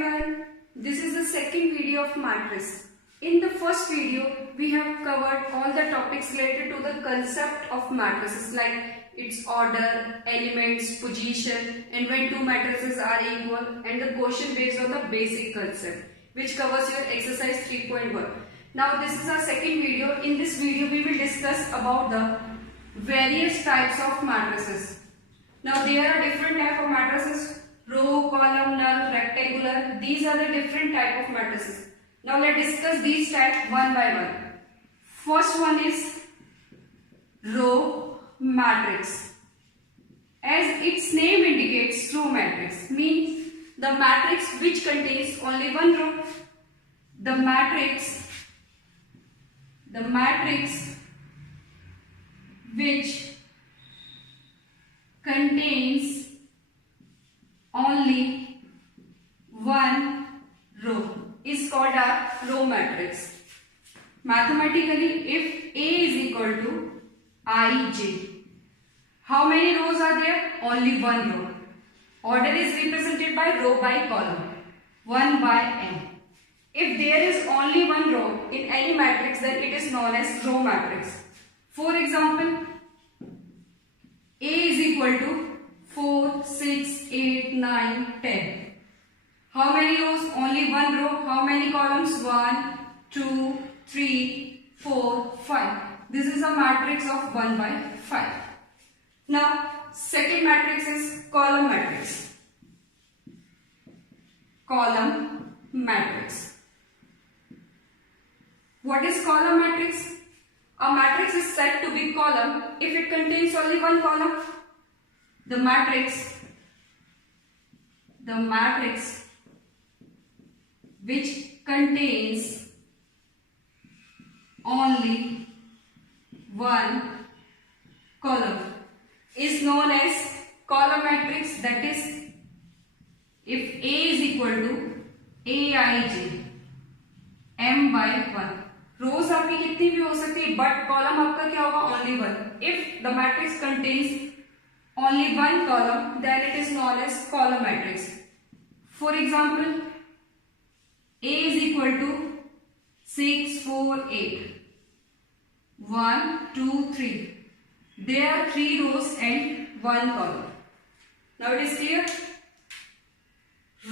everyone, this is the second video of matrix. In the first video, we have covered all the topics related to the concept of matrices like its order, elements, position, and when two matrices are equal, and the question based on the basic concept, which covers your exercise 3.1. Now this is our second video. In this video, we will discuss about the various types of matrices. Now there are different types of matrices. Row, column, null, rectangular. These are the different type of matrices. Now let's discuss these types one by one. First one is row matrix. As its name indicates, row matrix means the matrix which contains only one row. The matrix which contains only one row is called a row matrix. Mathematically, if A is equal to Ij, how many rows are there? Only one row. Order is represented by row by column, 1 by n. If there is only one row in any matrix, then it is known as row matrix. For example, A is equal to 4, 6, 8, 9, 10. How many rows? Only one row. How many columns? 1, 2, 3, 4, 5. This is a matrix of 1 by 5. Now, second matrix is column matrix. Column matrix. What is column matrix? A matrix is said to be column if it contains only one column. The matrix which contains only one column is known as column matrix. That is, if A is equal to Aij m by 1. रोज आपकी कितनी भी हो सकती है, but column आपका क्या होगा? Only one. If the matrix contains only one column, then it is known as column matrix. For example, A is equal to 6, 4, 8. 1, 2, 3. There are 3 rows and 1 column. Now it is clear?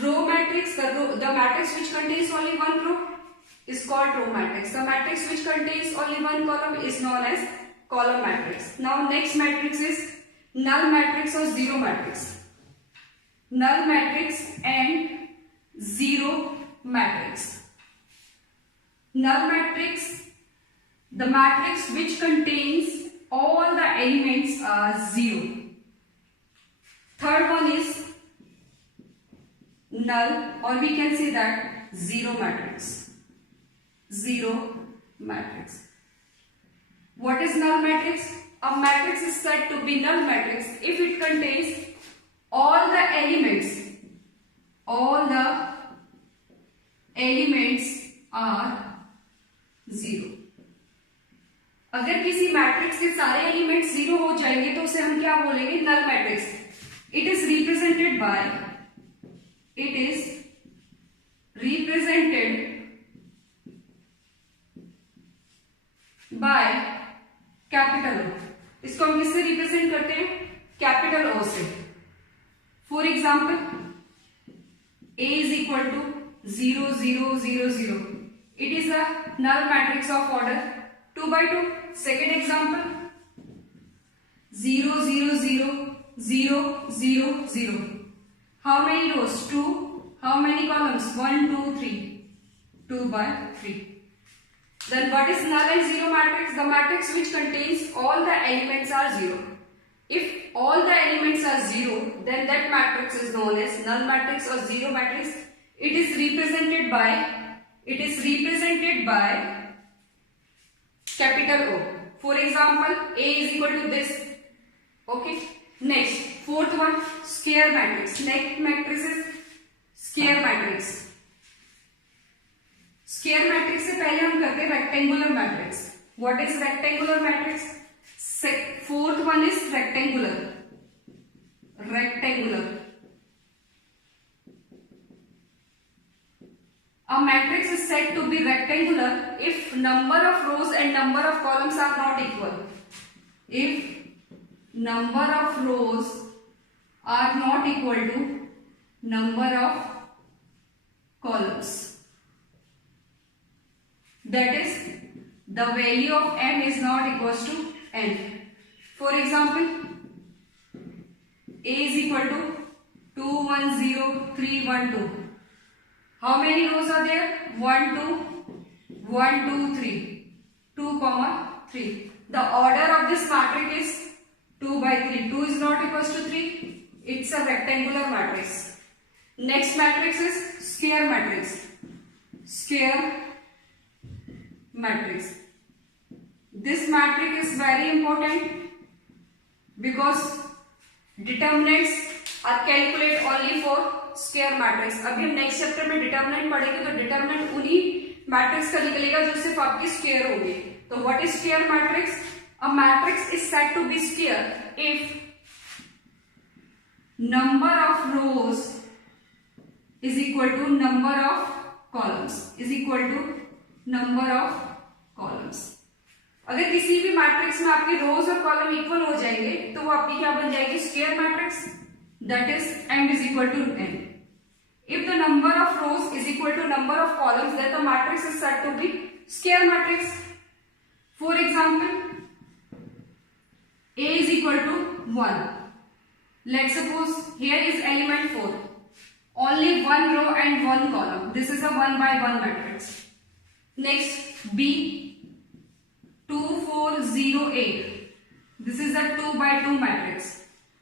Row matrix, the matrix which contains only one row is called row matrix. The matrix which contains only one column is known as column matrix. Now next matrix is null matrix or zero matrix. Null matrix and zero matrix. Null matrix, the matrix which contains all the elements are 0. Third one is null, or we can say that zero matrix. Zero matrix. What is null matrix? A matrix is said to be null matrix if it contains all the elements. All the elements are 0. अगर किसी matrix के सारे elements 0 हो जाएंगे तो उसे हम क्या बोलेंगे? Null matrix. It is represented by capital O. इसको हम किससे रिप्रेजेंट करते हैं? कैपिटल O से. For example, A is equal to 0, 0, 0, 0. It is a null matrix of order 2 by 2. Second example, 0, 0, 0, 0, 0, 0. How many rows? 2. How many columns? 1, 2, 3. 2 by 3. Then what is null and zero matrix? The matrix which contains all the elements are 0. If all the elements are 0, then that matrix is known as null matrix or zero matrix. It is represented by capital O. For example, A is equal to this. Okay. Next, fourth one, square matrix. Next matrix is square matrix. Square matrix से पहले हम करते हैं rectangular matrix. What is rectangular matrix? Fourth one is rectangular. A matrix is said to be rectangular if number of rows and number of columns are not equal. If number of rows are not equal to number of columns. That is, the value of m is not equals to n. For example, A is equal to 2, 1, 0, 3, 1, 2. How many rows are there? 1, 2, 1, 2, 3. 2, 3. The order of this matrix is 2 by 3. 2 is not equals to 3. It's a rectangular matrix. Next matrix is square matrix. Square matrix. This matrix is very important because determinants are calculated only for square matrix. अभी हम next chapter में determinant पढ़ेंगे तो determinant उन्हीं matrix का निकलेगा जो सिर्फ आपकी स्क्वायर होगी. तो what is square matrix? A matrix is said to be square if number of rows is equal to number of columns is equal to number of columns. अगर किसी भी मैट्रिक्स में आपकी रोज और कॉलम इक्वल हो जाएंगे तो वो आपकी क्या बन जाएगी? Square matrix. That is m is equal to n. If the number of rows is equal to number of columns, then the matrix is said to be square matrix. For example, A is equal to 1. Let's suppose here is element 4. Only one row and one column. This is a 1 by 1 matrix. Next, B 2, 4, 0, 8. This is a 2 by 2 matrix.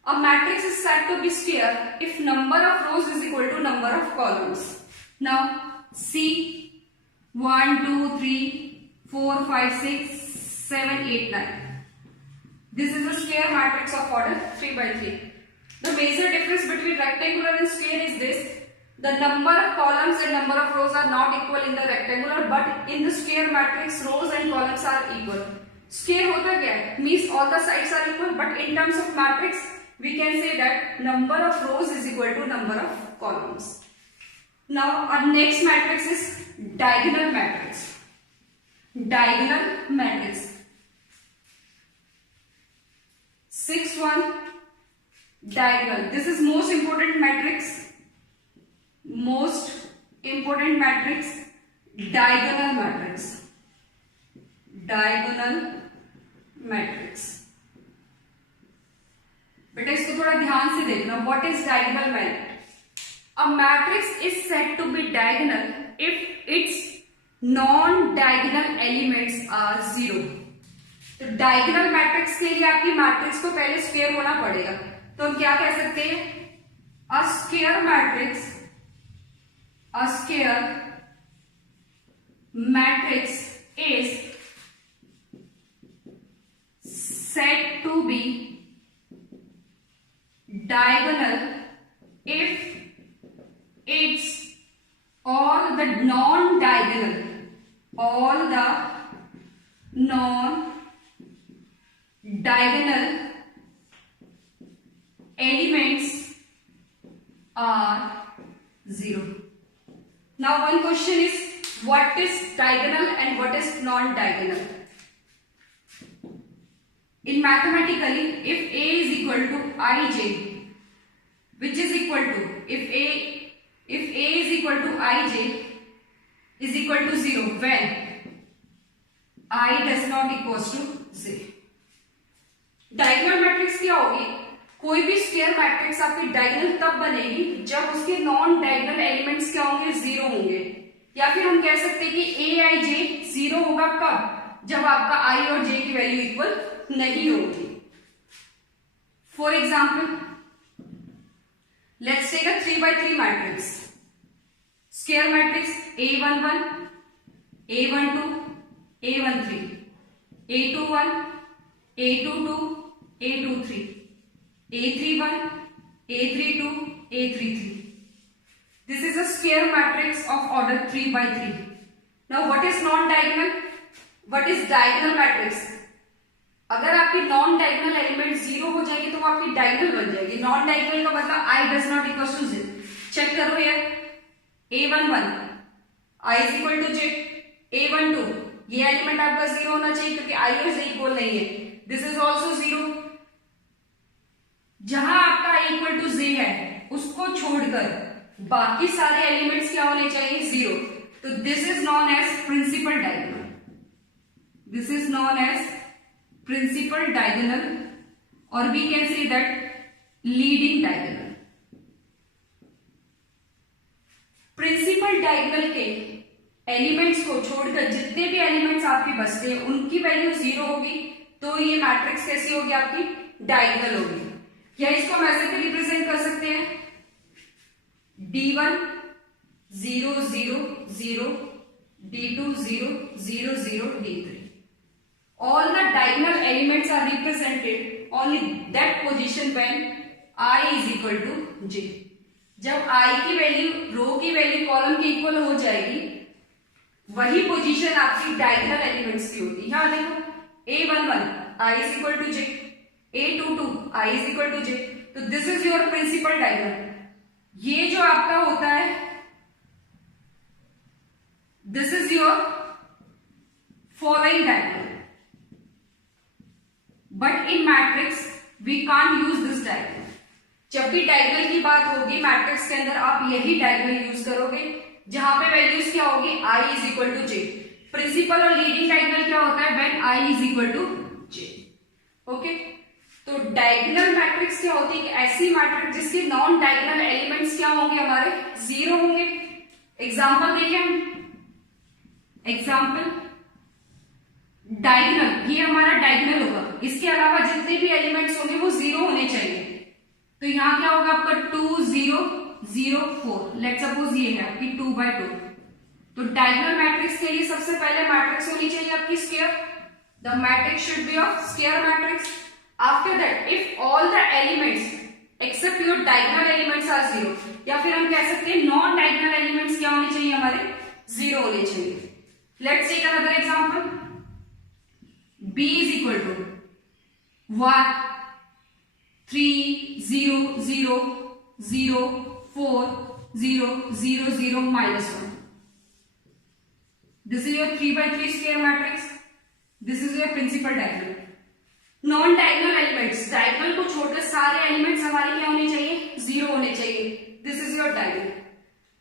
A matrix is said to be square if number of rows is equal to number of columns. Now, C 1, 2, 3, 4, 5, 6, 7, 8, 9. This is a square matrix of order 3 by 3. The major difference between rectangular and square is this: the number of columns and number of rows are not equal in the rectangular, but in the square matrix rows and columns are equal. Square होता क्या है? Means all the sides are equal, but in terms of matrix we can say that number of rows is equal to number of columns. Now our next matrix is diagonal matrix. Diagonal matrix. 6, 1. Diagonal. This is most important matrix. Most important matrix. Diagonal matrix. Diagonal matrix. बेटा इसको थोड़ा ध्यान से देखना. What is diagonal matrix? A matrix is said to be diagonal if its non-diagonal elements are 0. तो diagonal matrix के लिए आपकी मैट्रिक्स को पहले स्क्वायर होना पड़ेगा. तो हम क्या कह सकते हैं? अ square matrix, a square matrix is said to be diagonal if it's all the non-diagonal elements are 0. Now one question is, what is diagonal and what is non-diagonal? In mathematically, if A is equal to ij, which is equal to, if A is equal to ij is equal to 0 when I does not equals to 0. Diagonal matrix क्या होगी? कोई भी square matrix आपकी diagonal तब बनेगी जब उसके non diagonal elements क्या होंगे? 0 होंगे. या फिर हम कह सकते हैं कि ए आई जे 0 होगा कब? जब आपका आई और जे की वैल्यू इक्वल नहीं होगी. For example, let's take a 3 by 3 matrix. Square matrix A11, A12, A13, A21, A22, A23, A31, A32, A33. This is a square matrix of order 3 by 3. Now what is non-diagonal? What is diagonal matrix? अगर आपकी non diagonal element 0 हो जाएगी तो वो आपकी diagonal बन जाएगी. Non diagonal का मतलब I does not equals to 0. Check करो यार. A11, i is equal to j, a12 ये एलिमेंट आपका 0 होना चाहिए क्योंकि i और j इक्वल नहीं है, दिस इज ऑल्सो 0। जहां आपका i इक्वल टू जे है उसको छोड़कर बाकी सारे एलिमेंट्स क्या होने चाहिए, 0। तो this is known as principal diagonal, this is known as principal diagonal और we can say that leading diagonal. Principal diagonal के एलिमेंट्स को छोड़कर जितने भी एलिमेंट्स आपके बचते हैं उनकी वैल्यू 0 होगी, तो ये मैट्रिक्स कैसी होगी, आपकी डायगोनल होगी। या इसको हम ऐसे भी रिप्रेजेंट कर सकते हैं, D1 0 0 0, D2 0 0 0, D3 all the diagonal elements are represented only that position when I is equal to J। जब I की वैल्यू रो की वैल्यू कॉलम के इक्वल हो जाएगी वही पोजीशन आपकी डायगोनल एलिमेंट्स की होगी। यहां देखो A11 I is equal to J, A22 I is equal to J, तो this is your principal diagonal. ये जो आपका होता है this is your following diagonal, but in matrix we can't use this diagonal. जब भी डायगोनल की बात होगी मैट्रिक्स के अंदर आप यही डायगोनल यूज करोगे जहां पे वैल्यूज क्या होगी, i is equal to j. Principal और लीडिंग डायगोनल क्या होता है, when i is equal to j. Okay, तो डायगोनल मैट्रिक्स क्या होती है, ऐसी मैट्रिक्स जिसके नॉन डायगोनल एलिमेंट्स क्या होंगे, हमारे 0 होंगे। एग्जाम्पल देखें हम, एग्जाम्पल डायगोनल, ये हमारा डायगोनल होगा, इसके अलावा जितने भी एलिमेंट्स होंगे वो 0 होने चाहिए। तो यहां क्या होगा आपका 2 0 0 4, लेट सपोज ये है आपकी 2/2। तो डायगोनल मैट्रिक्स के लिए सबसे पहले मैट्रिक्स होनी चाहिए आपकी square, the matrix should be of square matrix. After that if all the elements except your diagonal elements are 0, या फिर हम कह सकते हैं नॉन डायगोनल एलिमेंट्स क्या होने चाहिए, हमारे 0 होने चाहिए। Let's take another example, b is equal to 1 3 0 0 0 4 0 0 0 -1. This is your 3/3 square matrix. This is your principal diagonal. Non diagonal elements, diagonal को छोड़कर सारे एलिमेंट्स हमारे क्या होने चाहिए, 0 होने चाहिए। This is your diagonal.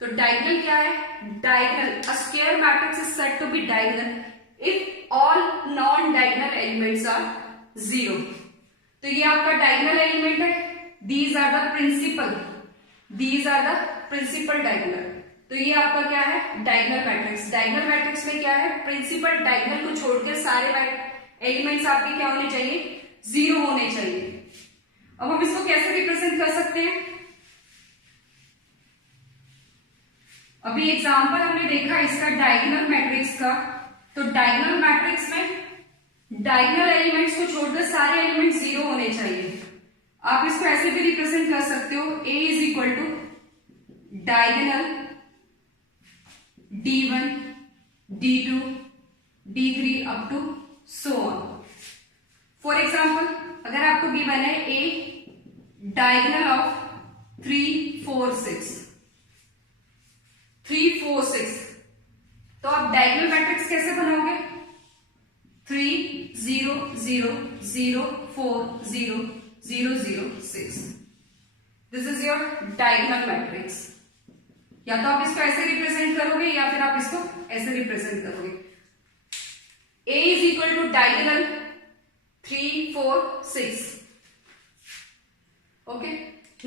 तो डायगोनल क्या है, diagonal a square matrix is said to be diagonal if all non diagonal elements are 0। तो ये आपका डायगोनल एलिमेंट है, these are the principal, these are the principal diagonal. तो ये आपका क्या है, डायगोनल मैट्रिक्स। डायगोनल मैट्रिक्स में क्या है, प्रिंसिपल डायगोनल को छोड़कर सारे एलिमेंट्स आपके क्या होने चाहिए, 0 होने चाहिए। अब हम इसको कैसे रिप्रेजेंट कर सकते हैं, अभी एग्जांपल हमने देखा इसका डायगोनल मैट्रिक्स का। तो डायगोनल मैट्रिक्स में डायगोनल एलिमेंट्स को छोड़कर सारे एलिमेंट्स 0 होने चाहिए। आप इसको ऐसे भी रिप्रेजेंट कर सकते हो, a is equal to diagonal d1 d2 d3 up to so on. For example अगर आपको गिवन है a डायगोनल ऑफ 3 4 6 3 4 6, तो आप डायगोनल मैट्रिक्स कैसे बनाओगे, 3 0 0 0 4 0 0 0 6। This is your diagonal matrix. या तो आप इसको ऐसे रिप्रेजेंट करोगे या फिर आप इसको ऐसे रिप्रेजेंट करोगे, a is equal to diagonal 3 4 6। Okay,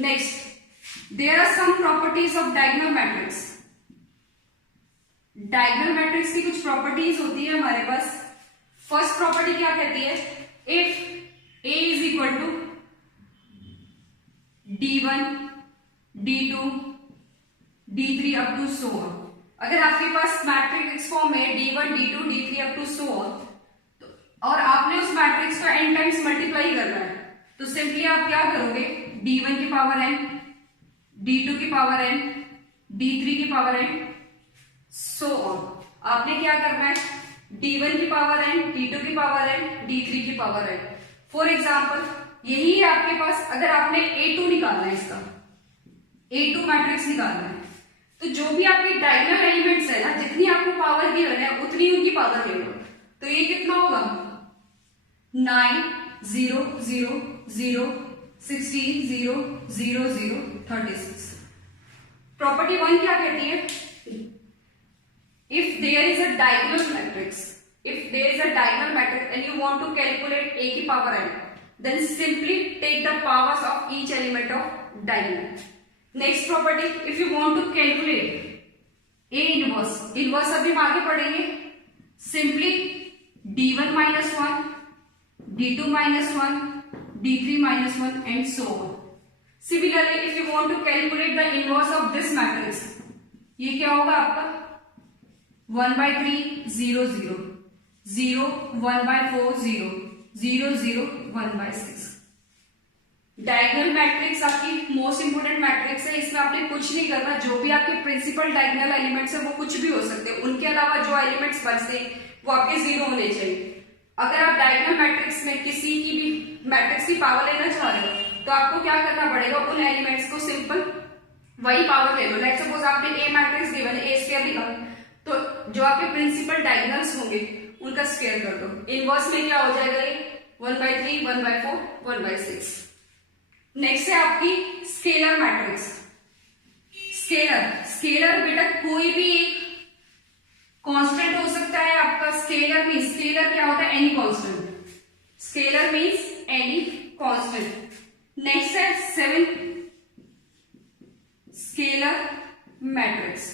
next there are some properties of diagonal matrix. Diagonal matrix की कुछ प्रॉपर्टीज होती है हमारे पास। फर्स्ट प्रॉपर्टी क्या कहती है, if a is equal to d1 d2 d3 up to so on. अगर आपके पास मैट्रिक्स फॉर्म में d1 d2 d3 up to so on, और आपने उस मैट्रिक्स को n टाइम्स मल्टीप्लाई करना है, तो सिंपली आप क्या करोगे, d1 की पावर n, d2 की पावर n, d3 की पावर n, सो ऑन। आपने क्या करना है, d1 की पावर n, d2 की पावर n, d3 की पावर n। फॉर एग्जाम्पल यही है आपके पास, अगर आपने a2 निकालना है, इसका a2 मैट्रिक्स निकालना है, तो जो भी आपके डायगोनल एलिमेंट्स है ना, जितनी आपको पावर गिवन है उतनी उनकी पावर ले लो। तो ये कितना होगा 9 0 0 0 16 0 0 0 36। प्रॉपर्टी 1 क्या कहती है, if there is a diagonal matrix, if there is a diagonal matrix and you want to calculate a की power n, then simply take the powers of each element of diagonal. Next property, if you want to calculate a inverse, inverse अभी हम आगे पढ़ेंगे, simply d1 minus 1, d2 minus 1, d3 minus 1 and so on. Similarly, if you want to calculate the inverse of this matrix, ये क्या होगा आपका 1/3 0 0 0 1/4 0 0 0 1/6। Diagonal matrix आपकी most important matrix है, इसमें आपने कुछ नहीं करना, जो भी आपके प्रिंसिपल डायगोनल एलिमेंट्स है वो कुछ भी हो सकते हैं, उनके अलावा जो एलिमेंट्स बचते हैं वो आपके जीरो होने चाहिए। अगर आप डायगोनल मैट्रिक्स में किसी की भी मैट्रिक्स की पावर लेना चाह रहे हो तो आपको क्या करना पड़ेगा, उन एलिमेंट्स को सिंपल वही पावर ले लो। लेट्स सपोज आपने ए मैट्रिक्स गिवन है, ए स्क्वायर लिखा, तो जो आपके प्रिंसिपल डायगोनल्स होंगे उनका स्क्वायर कर दो। इनवर्स में क्या हो जाएगा ये 1/3 1/4 1/6। नेक्स्ट है आपकी स्केलर मैट्रिक्स। स्केलर बेटा कोई भी एक कांस्टेंट हो सकता है आपका। स्केलर मींस, स्केलर क्या होता है, any constant. Scalar means any constant. Next है 7 स्केलर मैट्रिक्स।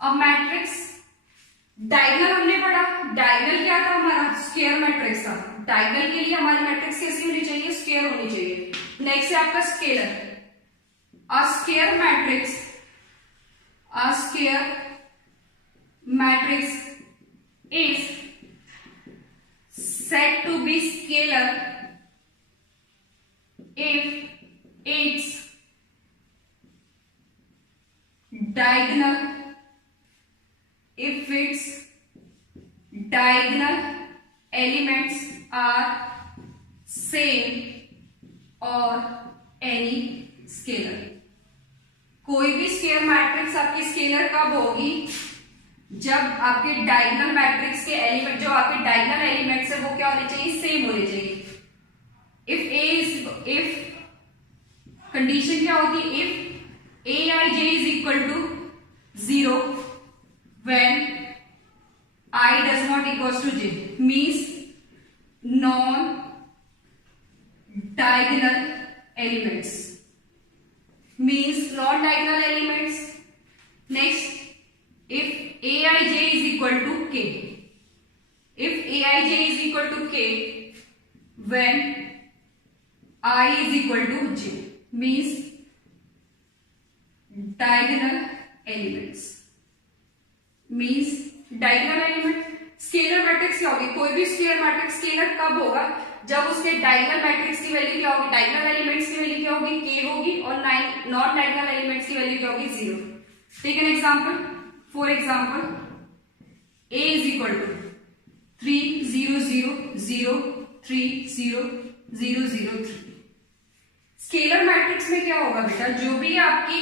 अब मैट्रिक्स डायगोनल हमने पढ़ा, डायगोनल क्या था हमारा, स्क्वायर मैट्रिक्स था। डायगोनल के लिए हमारी मैट्रिक्स कैसी होनी चाहिए, स्क्वायर होनी चाहिए। नेक्स्ट है आपका scalar. A square matrix, a square matrix is said to be scalar if its diagonal elements are same or any scalar। कोई भी स्केलर मैट्रिक्स आपकी स्केलर कब होगी, जब आपके डायगोनल मैट्रिक्स के एलिमेंट, जो आपके डायगोनल एलिमेंट्स है वो क्या होने चाहिए, सेम होने चाहिए। इफ कंडीशन क्या होगी, if aij is equal to 0 when I does not equals to j, means non diagonal elements, means non diagonal elements। next, if aij is equal to k, if aij is equal to k when I is equal to j, means diagonal elements, means diagonal element। Scalar matrix क्या होगी, कोई भी scalar matrix scalar कब होगा, जब उसके diagonal matrix की value क्या होगी, डायगोनल एलिमेंट्स की वैल्यू क्या होगी, k होगी, और नॉन डायगोनल एलिमेंट्स की वैल्यू क्या होगी, 0। Take an example, for example a is equal to 3 0 0 0 3 0 0 0 3। Scalar matrix में क्या होगा बेटा, जो भी आपकी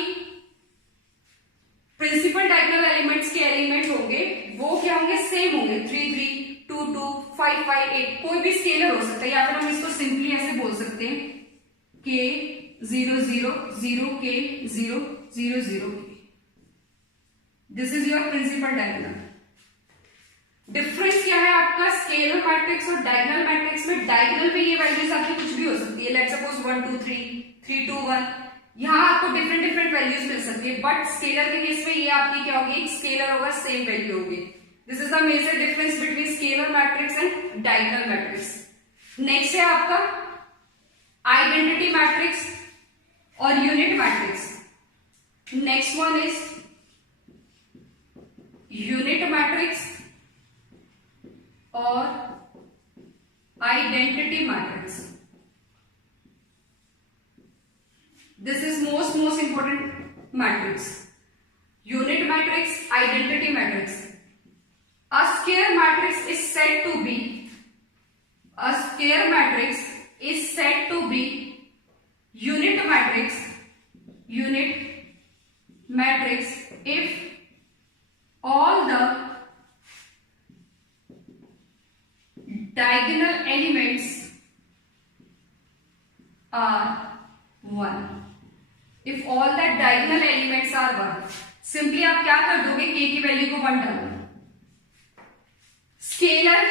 प्रिंसिपल डायगोनल एलिमेंट्स के एलिमेंट होंगे वो क्या होंगे, सेम होंगे। 3 3 2 2 5 5 8 कोई भी स्केलर हो सकता है, या फिर हम इसको सिंपली ऐसे बोल सकते हैं k 0 0 0 k 0 0 0 k। This is your principal diagonal. Difference क्या है आपका स्केलर मैट्रिक्स और डायगोनल मैट्रिक्स में, डायगोनल में ये वैल्यूज आपकी कुछ भी हो सकती है, लेट्स सपोज 1 2 3 3 2 1, यहाँ आपको डिफरेंट डिफरेंट वैल्यूज मिल सकती है, बट स्केलर के केस में ये आपकी क्या होगी, एक स्केलर होगा, सेम वैल्यू होगी। This is the major difference between scalar matrix and diagonal matrix. Next है आपका आइडेंटिटी मैट्रिक्स और unit matrix. Next one is unit matrix और identity matrix. This is most important matrix. Unit matrix, identity matrix. A square matrix is said to be, a square matrix is said to be unit matrix unit matrix if all the diagonal elements are 1. If all the diagonal elements are 1, simply आप क्या कर दोगे, k की value को 1 डालो. Scalar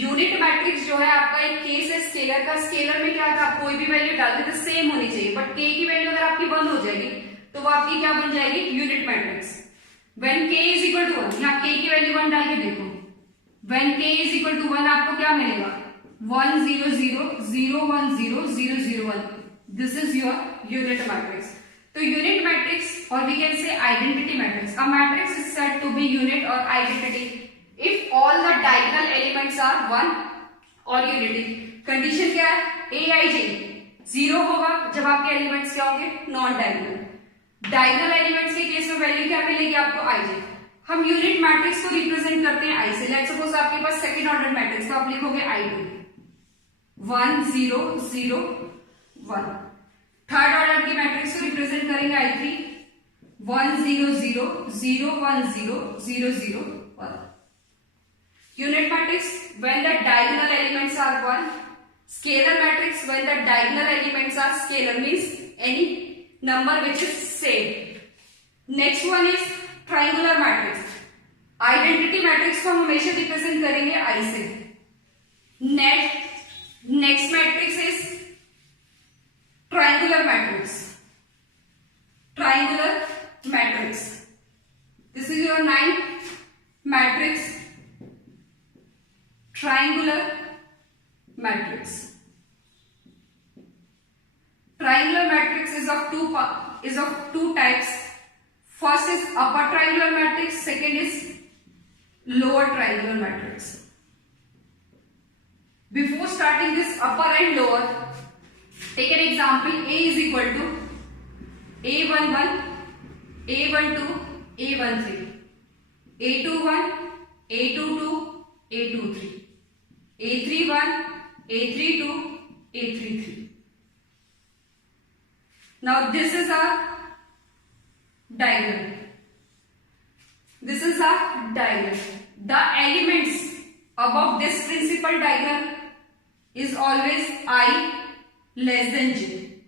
unit matrix जो है आपका एक केस है स्केलर का. स्केलर में क्या था, आप कोई भी वैल्यू डालते तो सेम होनी चाहिए, बट k की वैल्यू अगर आपकी 1 हो जाएगी तो वो आपकी क्या बन जाएगी, unit matrix. When k is equal to 1, यहाँ k की वैल्यू 1 डाल के देखो. When k is equal to 1 आपको क्या मिलेगा, 1 0 0 0 1 0 0 0 1. This is your unit matrix. तो यूनिट मैट्रिक्स और we can say identity matrix. A matrix is said to be unit और identity if all the diagonal elements are 1 और unity. Condition क्या है, aij 0 होगा जब आपके एलिमेंट्स क्या होंगे, नॉन डायगोनल. डायगोनल एलिमेंट्स के केस में वैल्यू क्या मिलेगी आपको, ij. हम यूनिट मैट्रिक्स को रिप्रेजेंट करते हैं i से. लेट्स सपोज आपके पास सेकंड ऑर्डर मैट्रिक्स, तो आप लिखोगे i2 1 0 0 1. थर्ड ऑर्डर की मैट्रिक्स को रिप्रेजेंट करेंगे i3 1 0 0 0 1 0 0 0 1. Unit matrix when the diagonal elements are 1. Scalar matrix when the diagonal elements are scalar, means any number which is same. Next one is triangular matrix. Identity matrix को हम हमेशा represent करेंगे I से. Next matrix is triangular matrix. Triangular matrix. This is your 9th matrix. Triangular matrix. Triangular matrix is of two types. First is upper triangular matrix. Second is lower triangular matrix. Before starting this upper and lower, take an example. A is equal to A11, A12, A13, A21, A22, A23. A31, A32, A33. Now this is our diagonal. This is our diagonal. The elements above this principal diagonal is always I less than j.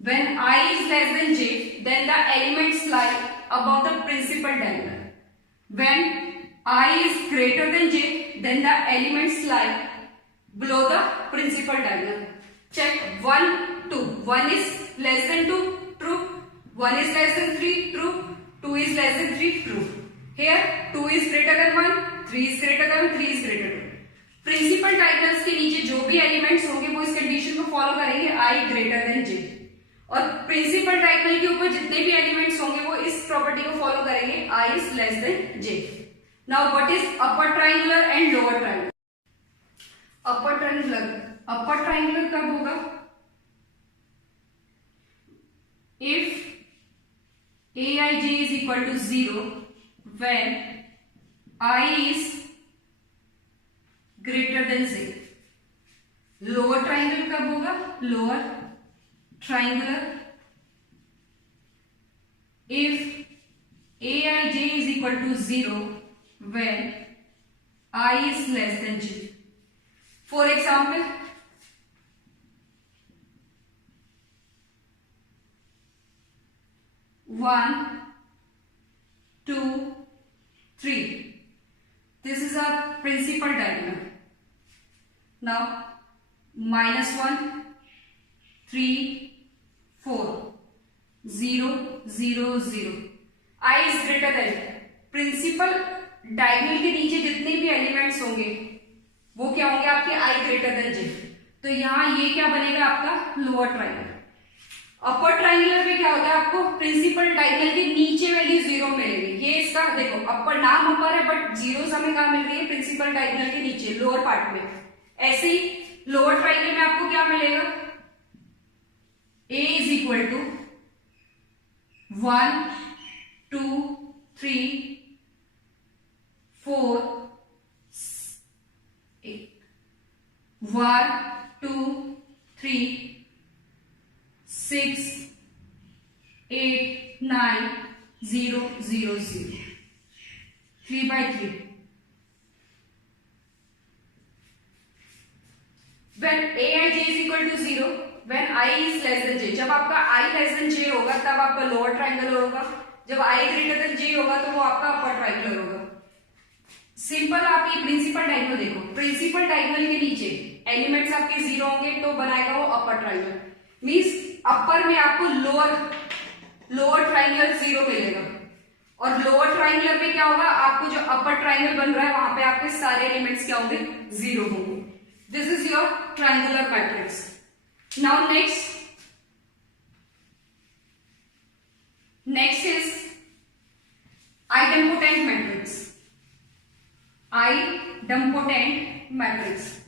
When I is less than j, then the elements lie above the principal diagonal. When I is greater than j, then the elements lie below the principal diagonal. Check 1 2. 1 is less than 2, true. 1 is less than 3, true. 2 is less than 3, true. Here 2 is greater than 1, 3 is greater than 3 is greater than. Principal diagonals के नीचे जो भी elements होंगे वो इस condition को follow करेंगे, I greater than j. और प्रिंसिपल डायगोनल के ऊपर जितने भी एलिमेंट्स होंगे वो इस प्रॉपर्टी को फॉलो करेंगे, I is less than j. Now what is upper triangular and lower triangular? Upper triangular कब होगा? If aij is equal to 0 when I is greater than j. Lower triangle कब होगा? Lower triangular if aij is equal to 0 when I is less than j. For example, one, 2, 3. This is our principal diagonal. Now -1, 3, 4, 0, 0, 0. I is greater than. Principal diagonal के नीचे जितने भी elements होंगे वो क्या होंगे आपके, I ग्रेटर देन j. तो यहां ये क्या बनेगा आपका, लोअर ट्राइंगल. अपर ट्राइंगुलर में क्या होता है, आपको प्रिंसिपल डायगोनल के नीचे वैल्यू 0 मिलेगी. ये इसका देखो अपर नाम अपर है बट जीरो हमें कहां मिल रही है, प्रिंसिपल डायगोनल के नीचे लोअर पार्ट में. ऐसे ही लोअर ट्राइंगल में आपको क्या मिलेगा, a is equal to 1, 2, 3, 4, 1, 2, 3, 6, 8 9 0 0 0 3/3. When aij is equal to 0, when I is less than j, जब आपका I less than j होगा तब आपका लोअर ट्राइंगुलर होगा, जब I ग्रेटर देन j होगा तो वो आपका अपर ट्राइंगुलर होगा. सिंपल आप ये प्रिंसिपल डायगोनल देखो, प्रिंसिपल डायगोनल के नीचे एलिमेंट्स आपके 0 होंगे तो बनाएगा वो अपर ट्राइंगुलर. मींस अपर में आपको लोअर ट्राइंगुलर 0 मिलेगा और लोअर ट्राइंगुलर में क्या होगा, आपको जो अपर ट्राइंगल बन रहा है वहां पे आपके सारे एलिमेंट्स क्या होंगे, 0 होंगे. This is your triangular matrix. Now next is idempotent matrix. Idempotent matrix.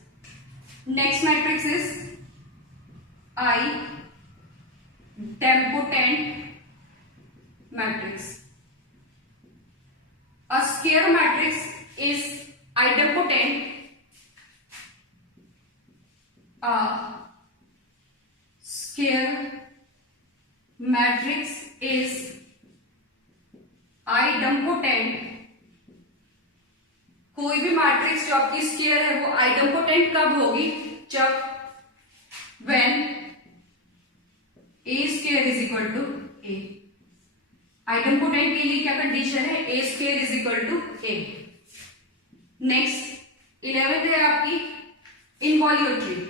Next matrix is idempotent matrix. A square matrix is idempotent. A square matrix is idempotent. कोई भी मैट्रिक्स जो आपकी स्क्वायर है वो आइडेम्पोटेंट कब होगी, जब when a square is equal to a. Idempotent के लिए क्या कंडीशन है, a square is equal to a. Next 11th है आपकी involutory.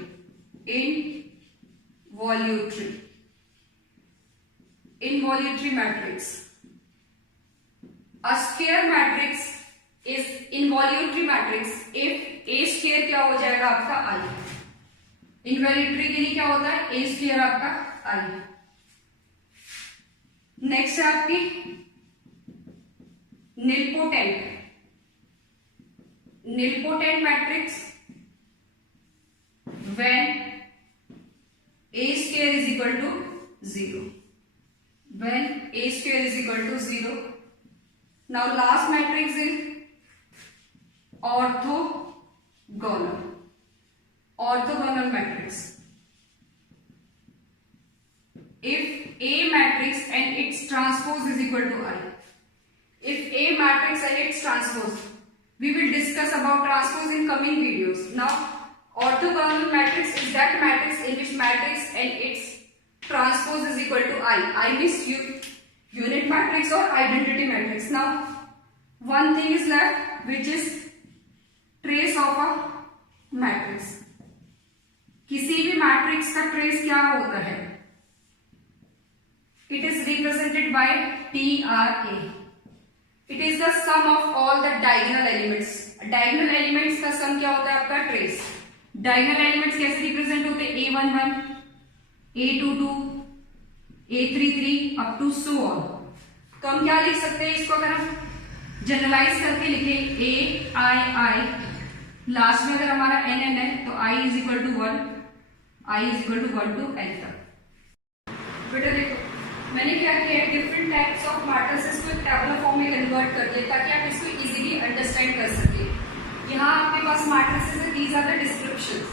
Involutory matrix. A square matrix is involutory matrix if a square क्या हो जाएगा आपका I. इन्वॉल्यूटरी के लिए क्या होता है, a square आपका I. नेक्स्ट है आपकी nilpotent matrix when a square is equal to 0. When a square is equal to 0. Now last matrix is orthogonal matrix. If a matrix and its transpose is equal to I. If a matrix and its transpose, we will discuss about transpose in coming videos. Now orthogonal matrix is that matrix in which matrix and its transpose is equal to I. I means unit matrix or identity matrix. Now one thing is left, which is trace of a matrix. किसी भी matrix का trace क्या होता है, it is represented by TRA. It is the sum of all the diagonal elements. Diagonal elements का sum क्या होता है आपका ट्रेस. डायगोनल एलिमेंट्स कैसे रिप्रेजेंट होते हैं, A11, A22, A33 up to so on. तो हम क्या लिख सकते हैं इसको, अगर हम जनरलाइज करके लिखे AI, लास्ट में अगर हमारा NN है तो I is equal to 1 to N तक. बेटा देखो मैंने क्या किया है, डिफरेंट टाइप्स ऑफ मैट्रिसेस को एक टेबुलर फॉर्म में कन्वर्ट कर दिया ताकि आप इसको इजीली अंडरस्टैंड कर सके. यहाँ आपके पास मैट्रिसेस है, दीज आर द डिस्क्रिप्शंस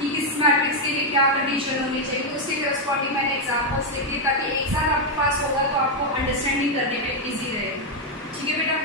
कि किस मैट्रिक्स के लिए क्या कंडीशन होनी चाहिए, तो उसके करस्पॉन्डिंग मैंने एग्जांपल्स लिख दिए ताकि एक साथ आपके पास होगा तो आपको अंडरस्टैंडिंग करने में इजी रहे. ठीक है बेटा.